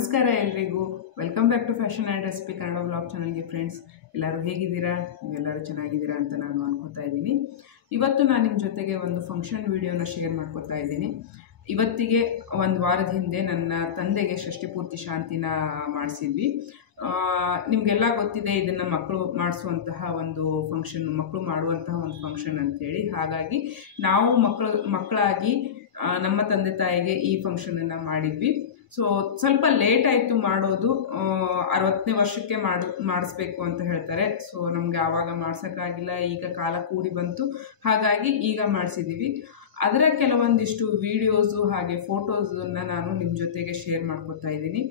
ನಮಸ್ಕಾರ ಎಲ್ರಿಗೂ welcome back to fashion and recipe Kannada blog ಚಾನಲ್ಗೆ ಫ್ರೆಂಡ್ಸ್. ಎಲ್ಲರೂ ಹೇಗಿದ್ದೀರಾ? ನೀವೆಲ್ಲರೂ ಚೆನ್ನಾಗಿದ್ದೀರಾ ಅಂತ ನಾನು ಅನ್ಕೋತಾ ಇದ್ದೀನಿ. ಇವತ್ತು ನಾನು ನಿಮ್ಮ ಜೊತೆಗೆ ಒಂದು ಫಂಕ್ಷನ್ ವಿಡಿಯೋನ ಶೇರ್ ಮಾಡ್ಕೋತಾ ಇದ್ದೀನಿ. ಇವತ್ತಿಗೆ ಒಂದು ವಾರದ ಹಿಂದೆ ನನ್ನ ತಂದೆಗೆ ಷಷ್ಠಿ ಪೂರ್ತಿ ಶಾಂತಿನ ಮಾಡಿಸಿದ್ವಿ. ನಿಮಗೆಲ್ಲ ಗೊತ್ತಿದೆ, ಇದನ್ನು ಮಕ್ಕಳು ಮಾಡಿಸುವಂತಹ ಒಂದು ಫಂಕ್ಷನ್, ಮಕ್ಕಳು ಮಾಡುವಂತಹ ಒಂದು ಫಂಕ್ಷನ್ ಅಂಥೇಳಿ. ಹಾಗಾಗಿ ನಾವು ಮಕ್ಕಳಾಗಿ ನಮ್ಮ ತಂದೆ ತಾಯಿಗೆ ಈ ಫಂಕ್ಷನನ್ನು ಮಾಡಿದ್ವಿ. ಸೊ ಸ್ವಲ್ಪ ಲೇಟ್ ಆಯಿತು ಮಾಡೋದು. 60ನೇ ವರ್ಷಕ್ಕೆ ಮಾಡಿಸ್ಬೇಕು ಅಂತ ಹೇಳ್ತಾರೆ. ಸೊ ನಮಗೆ ಆವಾಗ ಮಾಡ್ಸೋಕ್ಕಾಗಿಲ್ಲ. ಈಗ ಕಾಲ ಕೂಡಿ ಬಂತು, ಹಾಗಾಗಿ ಈಗ ಮಾಡಿಸಿದ್ದೀವಿ. ಅದರ ಕೆಲವೊಂದಿಷ್ಟು ವಿಡಿಯೋಸು ಹಾಗೆ ಫೋಟೋಸನ್ನು ನಾನು ನಿಮ್ಮ ಜೊತೆಗೆ ಶೇರ್ ಮಾಡ್ಕೊತಾ ಇದ್ದೀನಿ.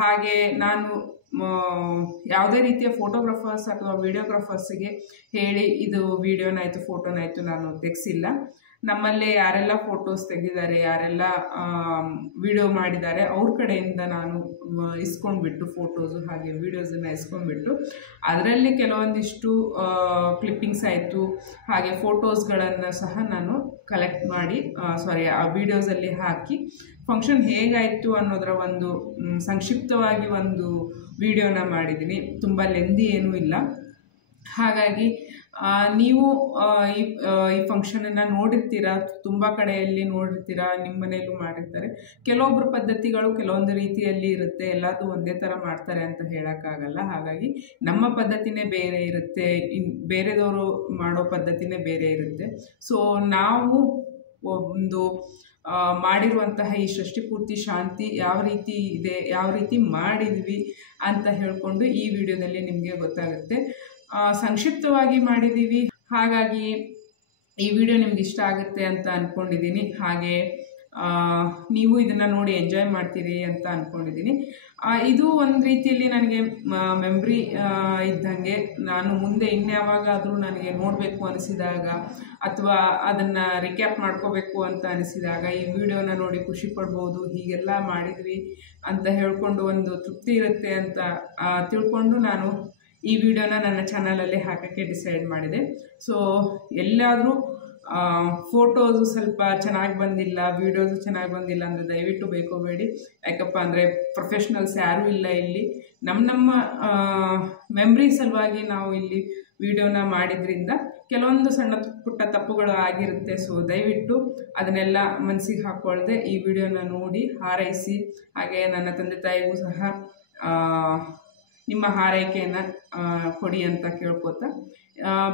ಹಾಗೆ ನಾನು ಯಾವುದೇ ರೀತಿಯ ಫೋಟೋಗ್ರಾಫರ್ಸ್ ಅಥವಾ ವಿಡಿಯೋಗ್ರಾಫರ್ಸ್ಗೆ ಹೇಳಿ ಇದು ವಿಡಿಯೋನಾಯಿತು ಫೋಟೋನಾಯಿತು ನಾನು ತೆಗೆಸಿಲ್ಲ. ನಮ್ಮಲ್ಲಿ ಯಾರೆಲ್ಲ ಫೋಟೋಸ್ ತೆಗೆದಿದ್ದಾರೆ, ಯಾರೆಲ್ಲ ವಿಡಿಯೋ ಮಾಡಿದ್ದಾರೆ, ಅವ್ರ ಕಡೆಯಿಂದ ನಾನು ಇಸ್ಕೊಂಡ್ಬಿಟ್ಟು ಫೋಟೋಸು ಹಾಗೆ ವೀಡಿಯೋಸನ್ನು ಇಸ್ಕೊಂಡ್ಬಿಟ್ಟು ಅದರಲ್ಲಿ ಕೆಲವೊಂದಿಷ್ಟು ಕ್ಲಿಪ್ಪಿಂಗ್ಸ್ ಆಯಿತು ಹಾಗೆ ಫೋಟೋಸ್ಗಳನ್ನು ಸಹ ನಾನು ಕಲೆಕ್ಟ್ ಮಾಡಿ ಆ ವಿಡಿಯೋಸಲ್ಲಿ ಹಾಕಿ ಫಂಕ್ಷನ್ ಹೇಗಾಯಿತು ಅನ್ನೋದರ ಒಂದು ಸಂಕ್ಷಿಪ್ತವಾಗಿ ಒಂದು ವಿಡಿಯೋನ ಮಾಡಿದ್ದೀನಿ. ತುಂಬ ಲೆಂದಿ ಏನೂ ಇಲ್ಲ. ಹಾಗಾಗಿ ನೀವು ಈ ಫಂಕ್ಷನನ್ನು ನೋಡಿರ್ತೀರಾ, ತುಂಬ ಕಡೆಯಲ್ಲಿ ನೋಡಿರ್ತೀರಾ, ನಿಮ್ಮ ಮನೆಯಲ್ಲೂ ಮಾಡಿರ್ತಾರೆ. ಕೆಲವೊಬ್ಬರು ಪದ್ಧತಿಗಳು ಕೆಲವೊಂದು ರೀತಿಯಲ್ಲಿ ಇರುತ್ತೆ, ಎಲ್ಲದೂ ಒಂದೇ ಥರ ಮಾಡ್ತಾರೆ ಅಂತ ಹೇಳೋಕ್ಕಾಗಲ್ಲ. ಹಾಗಾಗಿ ನಮ್ಮ ಪದ್ಧತಿನೇ ಬೇರೆ ಇರುತ್ತೆ, ಬೇರೆದವರು ಮಾಡೋ ಪದ್ಧತಿನೇ ಬೇರೆ ಇರುತ್ತೆ. ಸೊ ನಾವು ಒಂದು ಮಾಡಿರುವಂತಹ ಈ ಷಷ್ಠಿ ಪೂರ್ತಿ ಶಾಂತಿ ಯಾವ ರೀತಿ ಇದೆ, ಯಾವ ರೀತಿ ಮಾಡಿದ್ವಿ ಅಂತ ಹೇಳಿಕೊಂಡು ಈ ವಿಡಿಯೋದಲ್ಲಿ ನಿಮಗೆ ಗೊತ್ತಾಗುತ್ತೆ. ಸಂಕ್ಷಿಪ್ತವಾಗಿ ಮಾಡಿದ್ದೀವಿ. ಹಾಗಾಗಿ ಈ ವಿಡಿಯೋ ನಿಮ್ಗೆ ಇಷ್ಟ ಆಗುತ್ತೆ ಅಂತ ಅಂದ್ಕೊಂಡಿದ್ದೀನಿ. ಹಾಗೆ ನೀವು ಇದನ್ನು ನೋಡಿ ಎಂಜಾಯ್ ಮಾಡ್ತೀರಿ ಅಂತ ಅಂದ್ಕೊಂಡಿದ್ದೀನಿ. ಇದು ಒಂದು ರೀತಿಯಲ್ಲಿ ನನಗೆ ಮೆಮ್ರಿ ಇದ್ದಂಗೆ. ನಾನು ಮುಂದೆ ಇನ್ಯಾವಾಗಾದರೂ ನನಗೆ ನೋಡಬೇಕು ಅನಿಸಿದಾಗ ಅಥವಾ ಅದನ್ನು ರಿಕ್ಯಾಪ್ ಮಾಡ್ಕೋಬೇಕು ಅಂತ ಅನಿಸಿದಾಗ ಈ ವಿಡಿಯೋನ ನೋಡಿ ಖುಷಿ ಪಡ್ಬೋದು. ಹೀಗೆಲ್ಲ ಮಾಡಿದ್ವಿ ಅಂತ ಹೇಳ್ಕೊಂಡು ಒಂದು ತೃಪ್ತಿ ಇರುತ್ತೆ ಅಂತ ತಿಳ್ಕೊಂಡು ನಾನು ಈ ವಿಡಿಯೋನ ನನ್ನ ಚಾನಲಲ್ಲಿ ಹಾಕೋಕ್ಕೆ ಡಿಸೈಡ್ ಮಾಡಿದೆ. ಸೊ ಎಲ್ಲಾದರೂ ಫೋಟೋಸು ಸ್ವಲ್ಪ ಚೆನ್ನಾಗಿ ಬಂದಿಲ್ಲ, ವೀಡಿಯೋಸು ಚೆನ್ನಾಗಿ ಬಂದಿಲ್ಲ ಅಂದರೆ ದಯವಿಟ್ಟು ಬೇಕೋಬೇಡಿ. ಯಾಕಪ್ಪ ಅಂದರೆ ಪ್ರೊಫೆಷ್ನಲ್ಸ್ ಯಾರೂ ಇಲ್ಲ ಇಲ್ಲಿ. ನಮ್ಮ ಮೆಮ್ರಿ ಸಲುವಾಗಿ ನಾವು ಇಲ್ಲಿ ವಿಡಿಯೋನ ಮಾಡಿದ್ರಿಂದ ಕೆಲವೊಂದು ಸಣ್ಣ ಪುಟ್ಟ ತಪ್ಪುಗಳು ಆಗಿರುತ್ತೆ. ಸೊ ದಯವಿಟ್ಟು ಅದನ್ನೆಲ್ಲ ಮನಸ್ಸಿಗೆ ಹಾಕ್ಕೊಳ್ದೆ ಈ ವಿಡಿಯೋನ ನೋಡಿ ಹಾರೈಸಿ. ಹಾಗೆ ನನ್ನ ತಂದೆ ತಾಯಿಗೂ ಸಹ ನಿಮ್ಮ ಹಾರೈಕೆಯನ್ನು ಕೊಡಿ ಅಂತ ಕೇಳ್ಕೊತಾ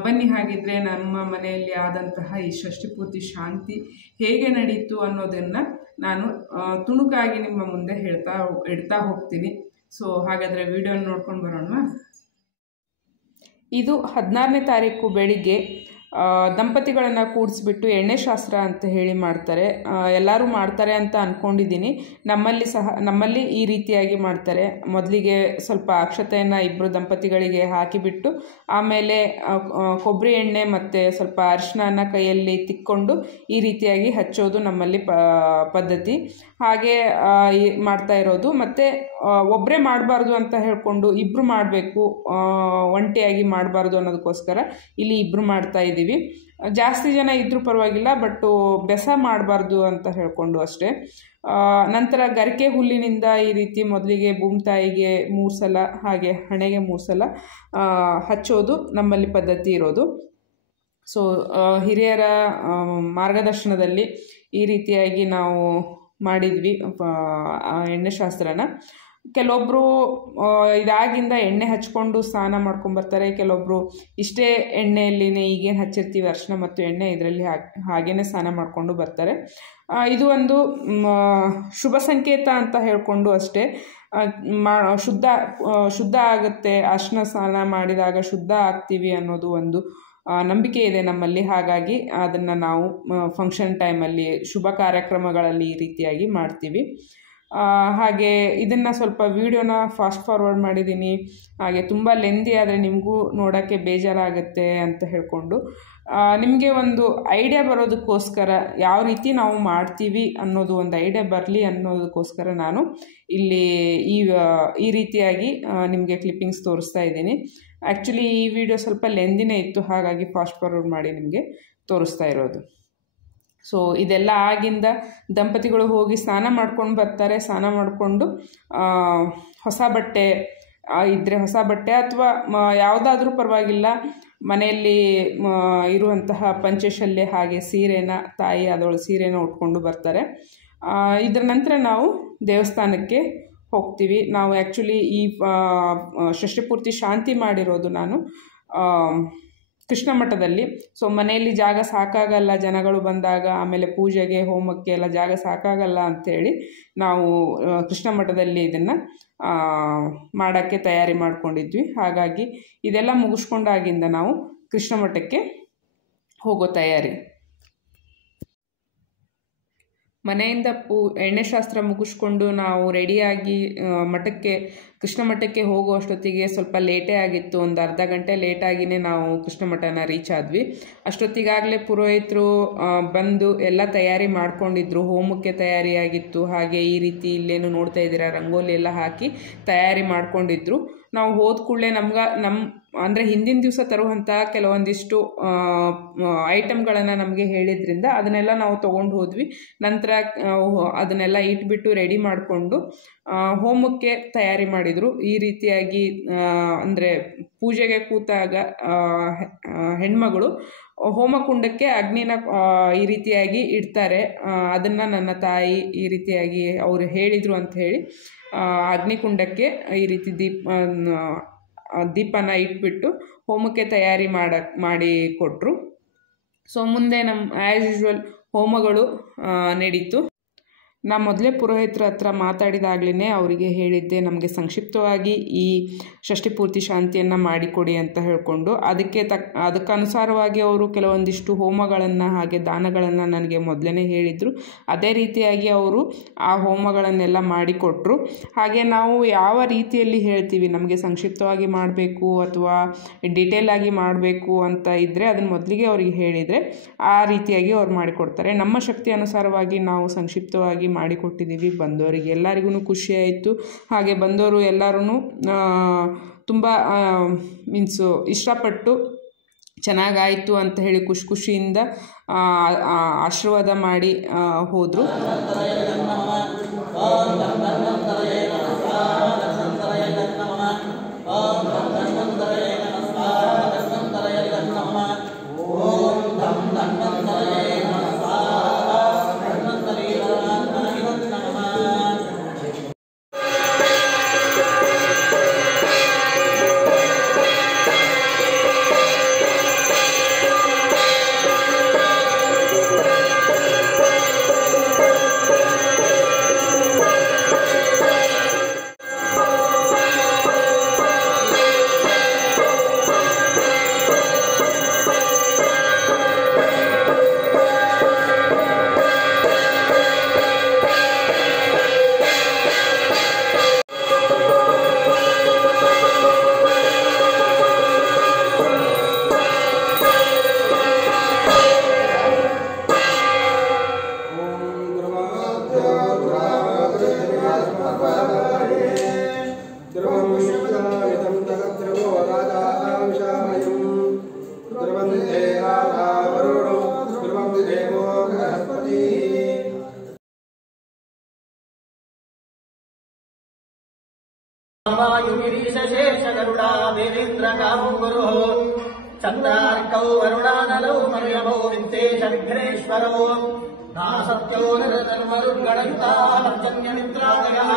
ಬನ್ನಿ. ಹಾಗಿದ್ರೆ ನಮ್ಮ ಮನೆಯಲ್ಲಿ ಆದಂತಹ ಈ ಷಷ್ಠಿ ಪೂರ್ತಿ ಶಾಂತಿ ಹೇಗೆ ನಡೀತು ಅನ್ನೋದನ್ನು ನಾನು ತುಣುಕಾಗಿ ನಿಮ್ಮ ಮುಂದೆ ಇಡ್ತಾ ಹೋಗ್ತೀನಿ. ಸೊ ಹಾಗಾದರೆ ವಿಡಿಯೋನ ನೋಡ್ಕೊಂಡು ಬರೋಣ. ಇದು 16ನೇ ತಾರೀಕು ಬೆಳಿಗ್ಗೆ ದಂಪತಿಗಳನ್ನು ಕೂಡಿಸ್ಬಿಟ್ಟು ಎಣ್ಣೆ ಶಾಸ್ತ್ರ ಅಂತ ಹೇಳಿ ಮಾಡ್ತಾರೆ. ಎಲ್ಲರೂ ಮಾಡ್ತಾರೆ ಅಂತ ಅಂದ್ಕೊಂಡಿದ್ದೀನಿ. ನಮ್ಮಲ್ಲಿ ಈ ರೀತಿಯಾಗಿ ಮಾಡ್ತಾರೆ. ಮೊದಲಿಗೆ ಸ್ವಲ್ಪ ಅಕ್ಷತೆಯನ್ನು ಇಬ್ಬರು ದಂಪತಿಗಳಿಗೆ ಹಾಕಿಬಿಟ್ಟು ಆಮೇಲೆ ಕೊಬ್ಬರಿ ಎಣ್ಣೆ ಮತ್ತು ಸ್ವಲ್ಪ ಅರಿಶಿನ ಕೈಯಲ್ಲಿ ತಿಕ್ಕೊಂಡು ಈ ರೀತಿಯಾಗಿ ಹಚ್ಚೋದು ನಮ್ಮಲ್ಲಿ ಪದ್ಧತಿ. ಹಾಗೆ ಮಾಡ್ತಾ ಇರೋದು. ಮತ್ತು ಒಬ್ಬರೇ ಮಾಡಬಾರ್ದು ಅಂತ ಹೇಳ್ಕೊಂಡು ಇಬ್ಬರು ಮಾಡಬೇಕು, ಒಂಟಿಯಾಗಿ ಮಾಡಬಾರ್ದು ಅನ್ನೋದಕ್ಕೋಸ್ಕರ ಇಲ್ಲಿ ಇಬ್ಬರು ಮಾಡ್ತಾ ಇದ್ದೀವಿ. ಜಾಸ್ತಿ ಜನ ಇದ್ರೂ ಪರವಾಗಿಲ್ಲ, ಬಟ್ಟು ಬೆಸ ಮಾಡಬಾರ್ದು ಅಂತ ಹೇಳ್ಕೊಂಡು ಅಷ್ಟೇ. ನಂತರ ಗರಿಕೆ ಹುಲ್ಲಿನಿಂದ ಈ ರೀತಿ ಮೊದಲಿಗೆ ಭೂಮಿತಾಯಿಗೆ 3 ಸಲ ಹಾಗೆ ಹಣೆಗೆ 3 ಸಲ ಹಚ್ಚೋದು ನಮ್ಮಲ್ಲಿ ಪದ್ಧತಿ ಇರೋದು. ಸೊ ಹಿರಿಯರ ಮಾರ್ಗದರ್ಶನದಲ್ಲಿ ಈ ರೀತಿಯಾಗಿ ನಾವು ಮಾಡಿದ್ವಿ ಎಣ್ಣೆ ಶಾಸ್ತ್ರನ. ಕೆಲವೊಬ್ಬರು ಇದಾಗಿಂದ ಎಣ್ಣೆ ಹಚ್ಕೊಂಡು ಸ್ನಾನ ಮಾಡ್ಕೊಂಬರ್ತಾರೆ. ಕೆಲವೊಬ್ಬರು ಇಷ್ಟೇ ಎಣ್ಣೆಯಲ್ಲಿನೇ ಈಗೇನು ಹಚ್ಚಿರ್ತೀವಿ ಅರಿಶಿನ ಮತ್ತು ಎಣ್ಣೆ ಇದರಲ್ಲಿ ಹಾಗೇ ಸ್ನಾನ ಮಾಡಿಕೊಂಡು ಬರ್ತಾರೆ. ಇದು ಒಂದು ಶುಭ ಸಂಕೇತ ಅಂತ ಹೇಳಿಕೊಂಡು ಅಷ್ಟೇ. ಶುದ್ಧ ಆಗುತ್ತೆ, ಅರಿಶಿನ ಸ್ನಾನ ಮಾಡಿದಾಗ ಶುದ್ಧ ಆಗ್ತೀವಿ ಅನ್ನೋದು ಒಂದು ನಂಬಿಕೆ ಇದೆ ನಮ್ಮಲ್ಲಿ. ಹಾಗಾಗಿ ಅದನ್ನು ನಾವು ಫಂಕ್ಷನ್ ಟೈಮಲ್ಲಿ ಶುಭ ಕಾರ್ಯಕ್ರಮಗಳಲ್ಲಿ ಈ ರೀತಿಯಾಗಿ ಮಾಡ್ತೀವಿ. ಹಾಗೆ ಇದನ್ನು ಸ್ವಲ್ಪ ವಿಡಿಯೋನ ಫಾಸ್ಟ್ ಫಾರ್ವರ್ಡ್ ಮಾಡಿದ್ದೀನಿ. ಹಾಗೆ ತುಂಬ ಲೆಂದಿ ಆದರೆ ನಿಮಗೂ ನೋಡೋಕ್ಕೆ ಬೇಜಾರಾಗುತ್ತೆ ಅಂತ ಹೇಳ್ಕೊಂಡು ನಿಮಗೆ ಒಂದು ಐಡಿಯಾ ಬರೋದಕ್ಕೋಸ್ಕರ ಯಾವ ರೀತಿ ನಾವು ಮಾಡ್ತೀವಿ ಅನ್ನೋದು ಒಂದು ಐಡಿಯಾ ಬರಲಿ ಅನ್ನೋದಕ್ಕೋಸ್ಕರ ನಾನು ಇಲ್ಲಿ ಈ ರೀತಿಯಾಗಿ ನಿಮಗೆ ಕ್ಲಿಪ್ಪಿಂಗ್ಸ್ ತೋರಿಸ್ತಾ ಇದ್ದೀನಿ. ಆ್ಯಕ್ಚುಲಿ ಈ ವಿಡಿಯೋ ಸ್ವಲ್ಪ ಲೆಂದಿನೇ ಇತ್ತು, ಹಾಗಾಗಿ ಫಾಸ್ಟ್ ಫಾರ್ವರ್ಡ್ ಮಾಡಿ ನಿಮಗೆ ತೋರಿಸ್ತಾ ಇರೋದು. ಸೊ ಇದೆಲ್ಲ ಆಗಿಂದ ದಂಪತಿಗಳು ಹೋಗಿ ಸ್ನಾನ ಮಾಡ್ಕೊಂಡು ಬರ್ತಾರೆ. ಸ್ನಾನ ಮಾಡಿಕೊಂಡು ಹೊಸ ಬಟ್ಟೆ ಇದ್ದರೆ ಹೊಸ ಬಟ್ಟೆ ಅಥವಾ ಯಾವುದಾದ್ರೂ ಪರವಾಗಿಲ್ಲ, ಮನೆಯಲ್ಲಿ ಇರುವಂತಹ ಪಂಚಶಲ್ಯ ಹಾಗೆ ಸೀರೆನ, ತಾಯಿ ಆದವಳು ಸೀರೆನ ಉಟ್ಕೊಂಡು ಬರ್ತಾರೆ. ಇದರ ನಂತರ ನಾವು ದೇವಸ್ಥಾನಕ್ಕೆ ಹೋಗ್ತೀವಿ. ನಾವು ಆ್ಯಕ್ಚುಲಿ ಈ ಷಷ್ಠಿ ಪೂರ್ತಿ ಶಾಂತಿ ಮಾಡಿರೋದು ನಾನು ಕೃಷ್ಣ ಮಠದಲ್ಲಿ. ಸೊ ಮನೆಯಲ್ಲಿ ಜಾಗ ಸಾಕಾಗಲ್ಲ ಜನಗಳು ಬಂದಾಗ, ಆಮೇಲೆ ಪೂಜೆಗೆ ಹೋಮಕ್ಕೆ ಎಲ್ಲ ಜಾಗ ಸಾಕಾಗಲ್ಲ ಅಂಥೇಳಿ ನಾವು ಕೃಷ್ಣ ಮಠದಲ್ಲಿ ಇದನ್ನು ಮಾಡೋಕ್ಕೆ ತಯಾರಿ ಮಾಡ್ಕೊಂಡಿದ್ವಿ. ಹಾಗಾಗಿ ಇದೆಲ್ಲ ಮುಗಿಸ್ಕೊಂಡಾಗಿಂದ ನಾವು ಕೃಷ್ಣ ಮಠಕ್ಕೆ ಹೋಗೋ ತಯಾರಿ. ಮನೆಯಿಂದ ಎಣ್ಣೆ ಶಾಸ್ತ್ರ ಮುಗಿಸ್ಕೊಂಡು ನಾವು ರೆಡಿಯಾಗಿ ಕೃಷ್ಣ ಮಠಕ್ಕೆ ಹೋಗುವಷ್ಟೊತ್ತಿಗೆ ಸ್ವಲ್ಪ ಲೇಟೇ ಆಗಿತ್ತು. ಒಂದು ಅರ್ಧ ಗಂಟೆ ಲೇಟಾಗಿಯೇ ನಾವು ಕೃಷ್ಣ ಮಠನ ರೀಚ್ ಆದ್ವಿ. ಅಷ್ಟೊತ್ತಿಗಾಗಲೇ ಪುರೋಹಿತರು ಬಂದು ಎಲ್ಲ ತಯಾರಿ ಮಾಡ್ಕೊಂಡಿದ್ರು. ಹೋಮಕ್ಕೆ ತಯಾರಿಯಾಗಿತ್ತು. ಹಾಗೆ ಈ ರೀತಿ ಇಲ್ಲೇನು ನೋಡ್ತಾ ಇದ್ದೀರಾ ರಂಗೋಲಿ ಎಲ್ಲ ಹಾಕಿ ತಯಾರಿ ಮಾಡ್ಕೊಂಡಿದ್ರು. ನಾವು ಹೋದ ಕೂಡಲೇ ಅಂದರೆ ಹಿಂದಿನ ದಿವಸ ತರುವಂಥ ಕೆಲವೊಂದಿಷ್ಟು ಐಟಮ್ಗಳನ್ನು ನಮಗೆ ಹೇಳಿದ್ರಿಂದ ಅದನ್ನೆಲ್ಲ ನಾವು ತೊಗೊಂಡು ಹೋದ್ವಿ. ನಂತರ ಅದನ್ನೆಲ್ಲ ಇಟ್ಬಿಟ್ಟು ರೆಡಿ ಮಾಡಿಕೊಂಡು ಹೋಮಕ್ಕೆ ತಯಾರಿ ಮಾಡಿದರು. ಈ ರೀತಿಯಾಗಿ ಅಂದರೆ ಪೂಜೆಗೆ ಕೂತಾಗ ಹೆಣ್ಮಗಳು ಹೋಮಕುಂಡಕ್ಕೆ ಅಗ್ನಿನ ಈ ರೀತಿಯಾಗಿ ಇಡ್ತಾರೆ. ಅದನ್ನು ನನ್ನ ತಾಯಿ ಈ ರೀತಿಯಾಗಿ ಅವರು ಹೇಳಿದರು ಅಂತ ಹೇಳಿ ಅಗ್ನಿಕುಂಡಕ್ಕೆ ಈ ರೀತಿ ದೀಪನ ಇಟ್ಬಿಟ್ಟು ಹೋಮಕ್ಕೆ ತಯಾರಿ ಮಾಡಿ ಕೊಟ್ಟರು. ಸೊ ಮುಂದೆ ಆ್ಯಸ್ ಯೂಶ್ವಲ್ ಹೋಮಗಳು ನಡೀತು. ನಾ ಮೊದಲೇ ಪುರೋಹಿತರ ಹತ್ರ ಮಾತಾಡಿದಾಗಲೇ ಅವರಿಗೆ ಹೇಳಿದ್ದೆ, ನಮಗೆ ಸಂಕ್ಷಿಪ್ತವಾಗಿ ಈ ಷಷ್ಠಿ ಪೂರ್ತಿ ಶಾಂತಿಯನ್ನು ಮಾಡಿಕೊಡಿ ಅಂತ ಹೇಳಿಕೊಂಡು, ಅದಕ್ಕನುಸಾರವಾಗಿ ಅವರು ಕೆಲವೊಂದಿಷ್ಟು ಹೋಮಗಳನ್ನು ಹಾಗೆ ದಾನಗಳನ್ನು ನನಗೆ ಮೊದಲೇ ಹೇಳಿದರು. ಅದೇ ರೀತಿಯಾಗಿ ಅವರು ಆ ಹೋಮಗಳನ್ನೆಲ್ಲ ಮಾಡಿಕೊಟ್ರು. ಹಾಗೆ ನಾವು ಯಾವ ರೀತಿಯಲ್ಲಿ ಹೇಳ್ತೀವಿ, ನಮಗೆ ಸಂಕ್ಷಿಪ್ತವಾಗಿ ಮಾಡಬೇಕು ಅಥವಾ ಡಿಟೇಲ್ ಆಗಿ ಮಾಡಬೇಕು ಅಂತ ಇದ್ದರೆ ಅದನ್ನು ಮೊದಲಿಗೆ ಅವರಿಗೆ ಹೇಳಿದರೆ ಆ ರೀತಿಯಾಗಿ ಅವ್ರು ಮಾಡಿಕೊಡ್ತಾರೆ. ನಮ್ಮ ಶಕ್ತಿ ಅನುಸಾರವಾಗಿ ನಾವು ಸಂಕ್ಷಿಪ್ತವಾಗಿ ಮಾಡಿಕೊಟ್ಟಿದ್ದೀವಿ. ಬಂದವರಿಗೆ ಎಲ್ಲರಿಗೂ ಖುಷಿ ಆಯಿತು. ಹಾಗೆ ಬಂದವರು ಎಲ್ಲರೂ ತುಂಬ ಇಷ್ಟಪಟ್ಟು ಚೆನ್ನಾಗಾಯಿತು ಅಂತ ಹೇಳಿ ಖುಷಿಯಿಂದ ಆಶೀರ್ವಾದ ಮಾಡಿ ಹೋದರು. चन्द्रार्कौ वरुणानलौ मर्यमौ वित्तेश विघ्नेश्वरौ नासत्यो निरतर्मरुर्गणयुतार्जन्यमित्रादयः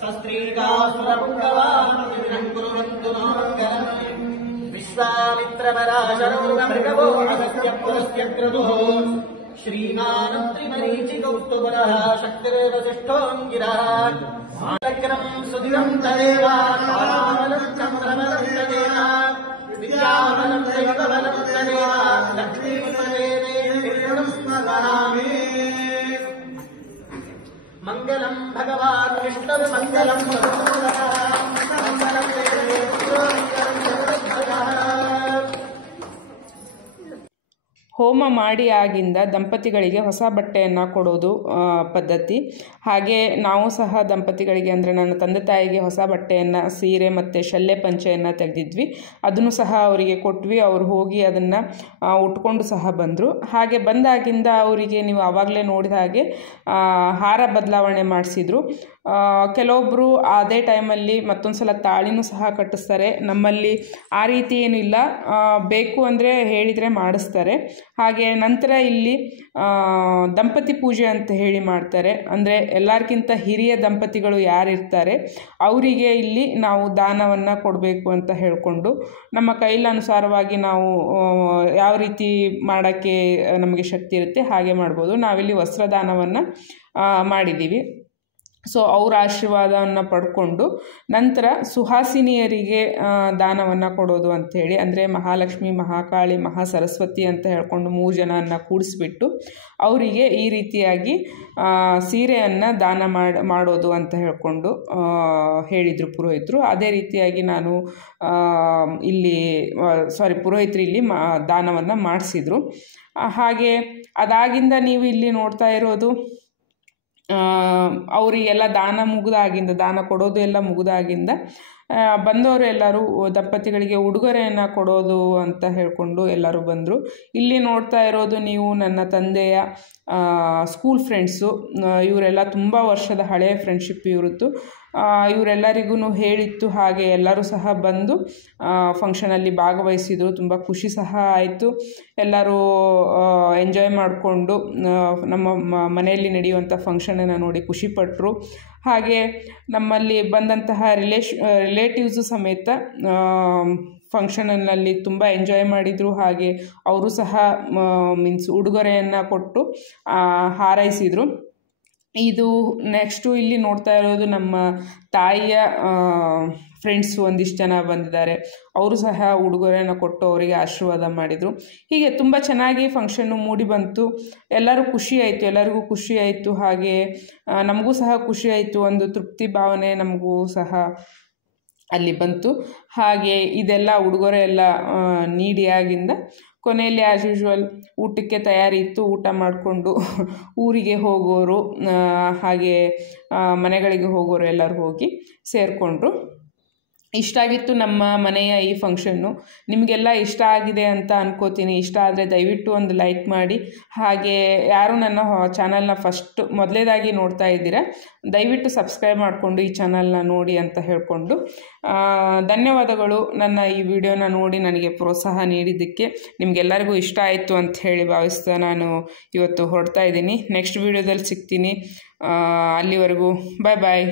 सस्त्रीकासुरपुङ्गवान् कुर्वन्तु मङ्गलम् विश्वामित्रपराशरौ मृगवो अगस्त्य पुरस्य क्रतुः श्रीमानत्रिमरीचिकौस्तु पुनः शक्तिर्वसिष्ठोऽङ्गिरः चक्रम् सुधिरम् तदेव कालामलम् चन्द्रमलम् विद्याबलं दैवबलं तदेव लक्ष्मीपदेव स्मरामि मङ्गलं भगवान् विष्णुर्मङ्गलं मङ्गलं ಹೋಮ ಮಾಡಿ ಆಗಿಂದ ದಂಪತಿಗಳಿಗೆ ಹೊಸ ಬಟ್ಟೆಯನ್ನು ಕೊಡೋದು ಪದ್ಧತಿ. ಹಾಗೆ ನಾವು ಸಹ ದಂಪತಿಗಳಿಗೆ ಅಂದರೆ ನನ್ನ ತಂದೆ ತಾಯಿಗೆ ಹೊಸ ಬಟ್ಟೆಯನ್ನು, ಸೀರೆ ಮತ್ತು ಶಲ್ಯ ಪಂಚೆಯನ್ನು ತೆಗೆದಿದ್ವಿ. ಅದನ್ನು ಸಹ ಅವರಿಗೆ ಕೊಟ್ವಿ. ಅವರು ಹೋಗಿ ಅದನ್ನು ಉಟ್ಕೊಂಡು ಸಹ ಬಂದರು. ಹಾಗೆ ಬಂದಾಗಿಂದ ಅವರಿಗೆ ನೀವು ಆವಾಗಲೇ ನೋಡಿದ ಹಾಗೆ ಹಾರ ಬದಲಾವಣೆ ಮಾಡಿಸಿದ್ರು. ಕೆಲವೊಬ್ಬರು ಅದೇ ಟೈಮಲ್ಲಿ ಮತ್ತೊಂದು ಸಲ ತಾಳಿನೂ ಸಹ ಕಟ್ಟಿಸ್ತಾರೆ. ನಮ್ಮಲ್ಲಿ ಆ ರೀತಿ ಏನಿಲ್ಲ, ಬೇಕು ಅಂದರೆ ಹೇಳಿದರೆ ಮಾಡಿಸ್ತಾರೆ. ಹಾಗೆ ನಂತರ ಇಲ್ಲಿ ದಂಪತಿ ಪೂಜೆ ಅಂತ ಹೇಳಿ ಮಾಡ್ತಾರೆ. ಅಂದರೆ ಎಲ್ಲರಿಗಿಂತ ಹಿರಿಯ ದಂಪತಿಗಳು ಯಾರಿರ್ತಾರೆ ಅವರಿಗೆ ಇಲ್ಲಿ ನಾವು ದಾನವನ್ನು ಕೊಡಬೇಕು ಅಂತ ಹೇಳಿಕೊಂಡು ನಮ್ಮ ಕೈಲಾನುಸಾರವಾಗಿ ನಾವು ಯಾವ ರೀತಿ ಮಾಡೋಕ್ಕೆ ನಮಗೆ ಶಕ್ತಿ ಇರುತ್ತೆ ಹಾಗೆ ಮಾಡ್ಬೋದು. ನಾವಿಲ್ಲಿ ವಸ್ತ್ರದಾನವನ್ನು ಮಾಡಿದ್ದೀವಿ. ಸೊ ಅವರ ಆಶೀರ್ವಾದವನ್ನು ಪಡ್ಕೊಂಡು ನಂತರ ಸುಹಾಸಿನಿಯರಿಗೆ ದಾನವನ್ನು ಕೊಡೋದು ಅಂಥೇಳಿ, ಅಂದರೆ ಮಹಾಲಕ್ಷ್ಮಿ, ಮಹಾಕಾಳಿ, ಮಹಾಸರಸ್ವತಿ ಅಂತ ಹೇಳ್ಕೊಂಡು 3 ಜನವನ್ನು ಕೂಡಿಸ್ಬಿಟ್ಟು ಅವರಿಗೆ ಈ ರೀತಿಯಾಗಿ ಸೀರೆಯನ್ನು ದಾನ ಮಾಡೋದು ಅಂತ ಹೇಳ್ಕೊಂಡು ಹೇಳಿದರು ಪುರೋಹಿತರು. ಅದೇ ರೀತಿಯಾಗಿ ನಾನು ಪುರೋಹಿತರು ಇಲ್ಲಿ ದಾನವನ್ನು ಮಾಡಿಸಿದರು. ಹಾಗೆ ಅದಾಗಿಂದ ನೀವು ಇಲ್ಲಿ ನೋಡ್ತಾ ಇರೋದು ಅವರಿಗೆಲ್ಲ ದಾನ ಕೊಡೋದು ಎಲ್ಲ ಮುಗಿದಾಗಿಂದ ಬಂದವರು ಎಲ್ಲರೂ ದಂಪತಿಗಳಿಗೆ ಉಡುಗೊರೆಯನ್ನು ಕೊಡೋದು ಅಂತ ಹೇಳಿಕೊಂಡು ಎಲ್ಲರೂ ಬಂದರು. ಇಲ್ಲಿ ನೋಡ್ತಾ ಇರೋದು ನೀವು ನನ್ನ ತಂದೆಯ ಸ್ಕೂಲ್ ಫ್ರೆಂಡ್ಸು. ಇವರೆಲ್ಲ ತುಂಬ ವರ್ಷದ ಹಳೆಯ ಫ್ರೆಂಡ್ಶಿಪ್ ಇವ್ರದ್ದು. ಇವರೆಲ್ಲರಿಗೂ ಹೇಳಿತ್ತು. ಹಾಗೆ ಎಲ್ಲರೂ ಸಹ ಬಂದು ಫಂಕ್ಷನಲ್ಲಿ ಭಾಗವಹಿಸಿದರು. ತುಂಬ ಖುಷಿ ಸಹ ಆಯಿತು. ಎಲ್ಲರೂ ಎಂಜಾಯ್ ಮಾಡಿಕೊಂಡು ನಮ್ಮ ಮನೆಯಲ್ಲಿ ನಡೆಯುವಂಥ ಫಂಕ್ಷನನ್ನು ನೋಡಿ ಖುಷಿಪಟ್ಟರು. ಹಾಗೆ ನಮ್ಮಲ್ಲಿ ಬಂದಂತಹ ರಿಲೇಟಿವ್ಸು ಸಮೇತ ಫಂಕ್ಷನಲ್ಲಿ ತುಂಬ ಎಂಜಾಯ್ ಮಾಡಿದರು. ಹಾಗೆ ಅವರು ಸಹ ಉಡುಗೊರೆಯನ್ನು ಕೊಟ್ಟು ಹಾರೈಸಿದರು. ಇದು ನೆಕ್ಸ್ಟು ಇಲ್ಲಿ ನೋಡ್ತಾ ಇರೋದು ನಮ್ಮ ತಾಯಿಯ ಫ್ರೆಂಡ್ಸು ಒಂದಿಷ್ಟು ಜನ ಬಂದಿದ್ದಾರೆ. ಅವರು ಸಹ ಉಡುಗೊರೆಯನ್ನು ಕೊಟ್ಟು ಅವರಿಗೆ ಆಶೀರ್ವಾದ ಮಾಡಿದರು. ಹೀಗೆ ತುಂಬ ಚೆನ್ನಾಗಿ ಫಂಕ್ಷನ್ನು ಮೂಡಿ ಬಂತು. ಎಲ್ಲರಿಗೂ ಖುಷಿ ಆಯಿತು. ಹಾಗೆ ನಮಗೂ ಸಹ ಖುಷಿ ಆಯಿತು. ಒಂದು ತೃಪ್ತಿ ಭಾವನೆ ನಮಗೂ ಸಹ ಅಲ್ಲಿ ಬಂತು. ಹಾಗೆ ಇದೆಲ್ಲ ಉಡುಗೊರೆ ಎಲ್ಲ ನೀಡಿ ಆಗಿಂದ ಕೊನೆಯಲ್ಲಿ ಆ್ಯಸ್ ಯೂಶ್ವಲ್ ಊಟಕ್ಕೆ ತಯಾರಿ ಇತ್ತು. ಊಟ ಮಾಡಿಕೊಂಡು ಊರಿಗೆ ಹೋಗೋರು ಹಾಗೆ ಮನೆಗಳಿಗೆ ಹೋಗೋರು ಎಲ್ಲರೂ ಹೋಗಿ ಸೇರಿಕೊಂಡ್ರು. ಇಷ್ಟ ಆಗಿತ್ತು ನಮ್ಮ ಮನೆಯ ಈ ಫಂಕ್ಷನ್ನು. ನಿಮಗೆಲ್ಲ ಇಷ್ಟ ಆಗಿದೆ ಅಂತ ಅನ್ಕೋತೀನಿ. ಇಷ್ಟ ಆದರೆ ದಯವಿಟ್ಟು ಒಂದು ಲೈಕ್ ಮಾಡಿ. ಹಾಗೆ ಯಾರು ನನ್ನ ಚಾನಲ್ನ ಮೊದಲೇದಾಗಿ ನೋಡ್ತಾ ಇದ್ದೀರಾ ದಯವಿಟ್ಟು ಸಬ್ಸ್ಕ್ರೈಬ್ ಮಾಡಿಕೊಂಡು ಈ ಚಾನಲ್ನ ನೋಡಿ ಅಂತ ಹೇಳಿಕೊಂಡು ಧನ್ಯವಾದಗಳು. ನನ್ನ ಈ ವಿಡಿಯೋನ ನೋಡಿ ನನಗೆ ಪ್ರೋತ್ಸಾಹ ನೀಡಿದ್ದಕ್ಕೆ. ನಿಮಗೆಲ್ಲರಿಗೂ ಇಷ್ಟ ಆಯಿತು ಅಂತ ಹೇಳಿ ಭಾವಿಸ್ತಾ ನಾನು ಇವತ್ತು ಹೊರಡ್ತಾ ಇದ್ದೀನಿ. ನೆಕ್ಸ್ಟ್ ವಿಡಿಯೋದಲ್ಲಿ ಸಿಗ್ತೀನಿ. ಅಲ್ಲಿವರೆಗೂ ಬಾಯ್.